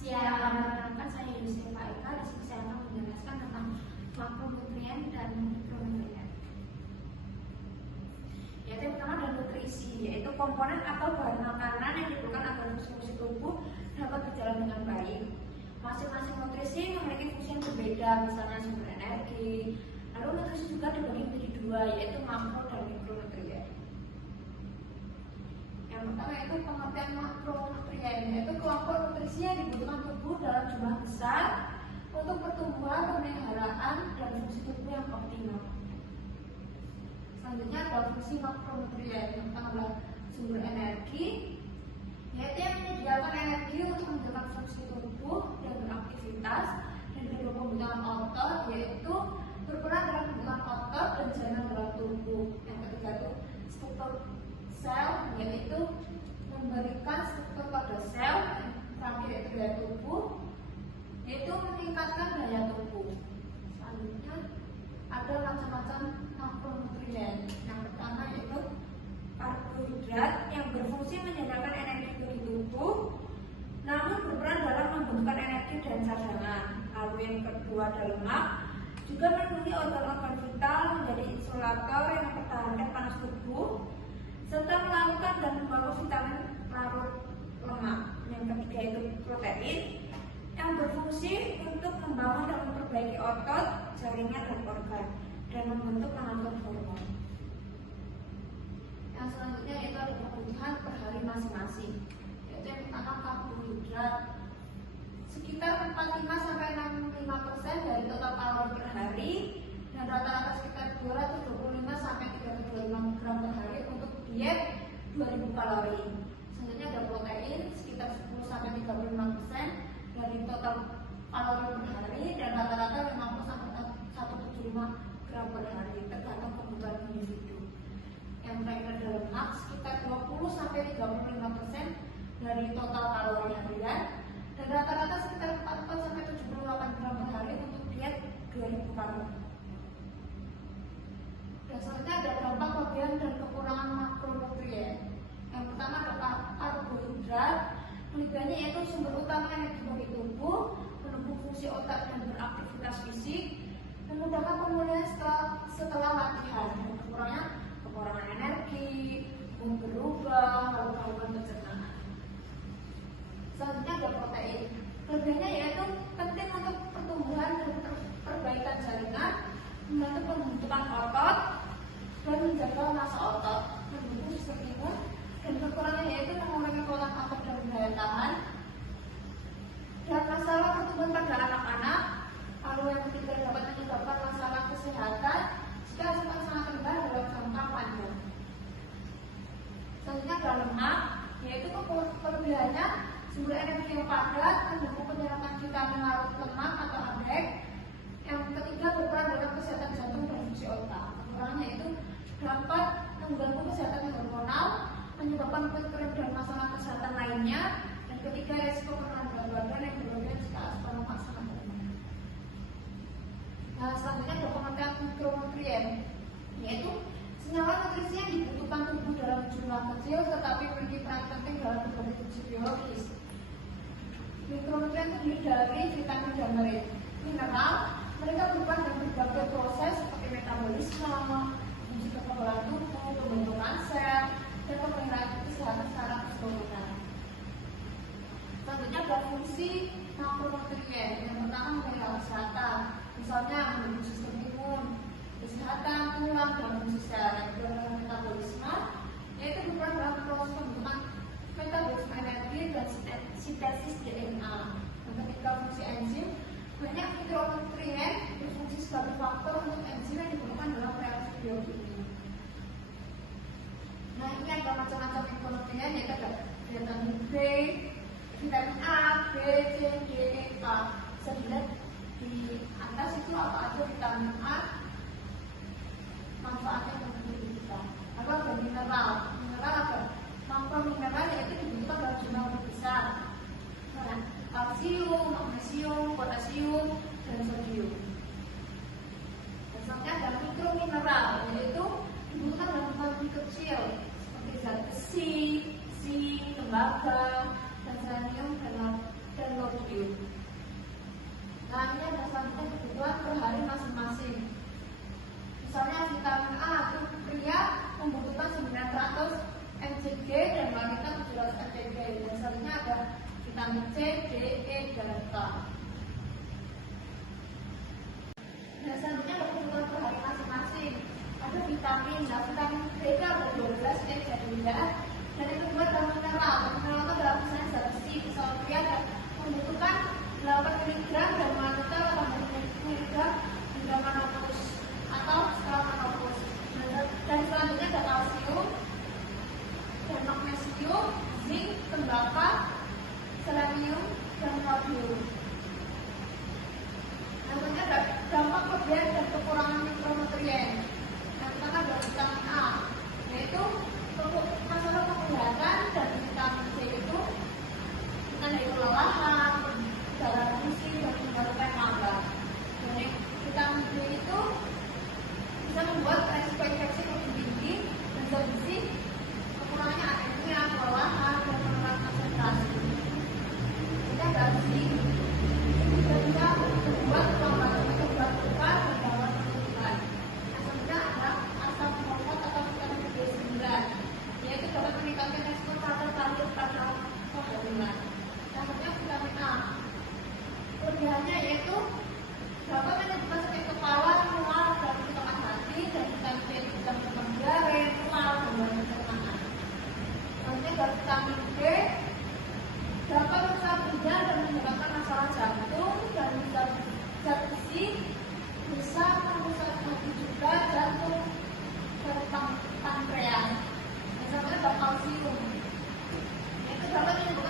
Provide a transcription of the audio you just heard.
siang, perkenalkan saya Yusri Faika. Di sini saya akan menjelaskan tentang makronutrien dan mikronutrien. Yaitu yang pertama adalah nutrisi, yaitu komponen atau bahan makanan yang diperlukan agar fungsi tubuh dapat berjalan dengan baik. Masing-masing nutrisi memiliki fungsi yang berbeda, misalnya sumber energi. Lalu nutrisi juga dibagi menjadi dua, yaitu makro dan mikronutrien. Yang pertama itu pengertian makronutrien, yaitu kelompok nutrisi yang dibutuhkan tubuh dalam jumlah besar untuk pertumbuhan, pemeliharaan, dan fungsi tubuh yang optimal. Selanjutnya ada fungsi makronutrien, yang pertama adalah sumber energi, yaitu yang menyediakan energi untuk menjaga fungsi tubuh dan beraktivitas. Dan kedua pembentukan otot, yaitu berperan dalam pembentukan otot dan jaringan dalam tubuh. Yang ketiga itu struktur sel, yaitu memberikan struktur pada sel. Yang terakhir yaitu daya tubuh, yaitu meningkatkan daya tubuh. Selanjutnya ada macam-macam makronutrien. Yang pertama yaitu karbohidrat yang berfungsi menyediakan energi bagi tubuh, namun berperan dalam membentukkan energi dan cadangan. Lalu yang kedua ada lemak, juga melindungi organ-organ vital, menjadi insulator yang mempertahankan panas tubuh, serta melakukan dan membangun vitamin larut lemak. Yang ketiga itu protein yang berfungsi untuk membangun dan memperbaiki otot, jaringan dan organ, dan membentuk pengatur hormon. Yang selanjutnya itu ada kebutuhan per hari masing-masing, yaitu yang pertama karbohidrat sekitar 45-65% dari total kalori per hari, dan rata-rata sekitar 225-325 gram per hari untuk diet 2000 kalori. Selanjutnya ada protein sekitar 10-35% dari total kalori per hari, dan rata-rata 50-175 gram per hari tergantung kebutuhan individu. Yang terakhir ada lemak sekitar 20-35% dari total kalori harian, dan rata-rata sekitar 44-78 gram per hari untuk diet 2000 kalori. Dan selanjutnya ada dampak kelebihan dan kekurangan makronutrien. Yang pertama adalah karbohidrat. Kelebihannya yaitu sumber utama energi bagi tubuh, mendukung fungsi otak dan beraktivitas fisik, memudahkan pemulihan setelah latihan. Dan kekurangan energi, mood berubah, lalu gangguan pencernaan. Selanjutnya ada protein. Kelebihannya yaitu penting untuk pertumbuhan dan perbaikan jaringan, membantu pembentukan otot, dan menjaga massa otot, mendukung sistem imun. Dan kekurangannya yaitu mengurangi kualitas otot dan daya tahan, dan masalah pertumbuhan pada anak-anak. Lalu yang ketiga dapat menyebabkan masalah kesehatan jika sangat rendah dalam jangka panjang. Selanjutnya ada lemak, yaitu kelebihannya sumber energi yang padat, mendukung penyerapan vitamin larut lemak atau ADEK. Yang ketiga berperan dalam kesehatan jantung dan fungsi otak. Kekurangannya itu dapat mengganggu kesehatan hormonal, menyebabkan kulit kering dan masalah kesehatan lainnya. Dan ketiga resiko penurunan berat badan yang berlebihan jika asupan lemak sangat rendah. Nah, selanjutnya ada pengertian mikronutrien, yaitu senyawa nutrisi yang dibutuhkan tubuh dalam jumlah kecil tetapi memiliki peran penting dalam berbagai fungsi biologis. Mikronutrien terdiri dari vitamin dan mineral. Mereka berperan dalam berbagai proses seperti metabolisme, fungsi kekebalan tubuh, pembentukan sel, dan pemeliharaan kesehatan secara keseluruhan. Selanjutnya ada fungsi makronutrien. Yang pertama memelihara kesehatan, misalnya mendukung sistem imun, kesehatan tulang dan fungsi sel. Yang kedua adalah metabolisme, yaitu berperan dalam proses pembentukan metabolisme energi dan sintesis DNA. Yang ketiga fungsi enzim. Banyak mikronutrien berfungsi sebagai faktor untuk enzim yang diperlukan dalam reaksi biokimia. Nah, ini ada macam-macam mikronutrien, yaitu ada vitamin B, vitamin A, B, C, D, E, K. Bisa dilihat di atas itu apa aja vitamin A, manfaatnya untuk tubuh kita. Lalu ada mineral. Mineral ada makromineral, yaitu dibutuhkan dalam jumlah lebih besar. Kalsium, magnesium, potasium, dan sodium. Dan selanjutnya ada mikromineral, yaitu dibutuhkan dalam jumlah lebih kecil seperti zat besi, zinc, tembaga, dan selenium dan lodium. vitamin C, D, E, dan K. Nah, selanjutnya ada kebutuhan per hari masing-masing. Ada vitamin, nah vitamin B itu ada 12 ya, dan yang kedua adalah mineral. Mineral itu adalah misalnya zat besi, misalnya dia membutuhkan 8 mg dan wanita 8 mg hingga menopause atau setelah menopause. Dan selanjutnya ada kalsium dan magnesium, zinc, tembaga, selenium, dan radium. Selanjutnya ada dampak kelebihan dan kekurangan mikronutrien. Yang pertama ada vitamin A, yaitu masalah penglihatan, dan vitamin C itu bukan dari kelelahan, darah fungsi, dan menyebabkan maba. Dan vitamin D itu bisa membuat resiko infeksi lebih tinggi, dan zat besi kekurangannya anemia, kelelahan, dan penurunan konsentrasi. Kita ada zinc, juga bisa membuat pelambatan obat luka dan gangguan penutupan. Selanjutnya ada asam fosfat atau vitamin B9, yaitu dapat meningkatkan resiko kanker tahun pada kehamilan. Selanjutnya vitamin A, kelebihannya yaitu dapat menyebabkan sakit kepala, mual, dan ketukan hati, dan vitamin C bisa menyebabkan diare, mual, dan pencernaan. Selanjutnya ada vitamin B, dapat merusak ginjal dan menyebabkan masalah jantung, dan zat besi bisa merusak hati juga, jantung, dan pankreas. Dan selanjutnya ada kalsium, yaitu dapat menyebabkan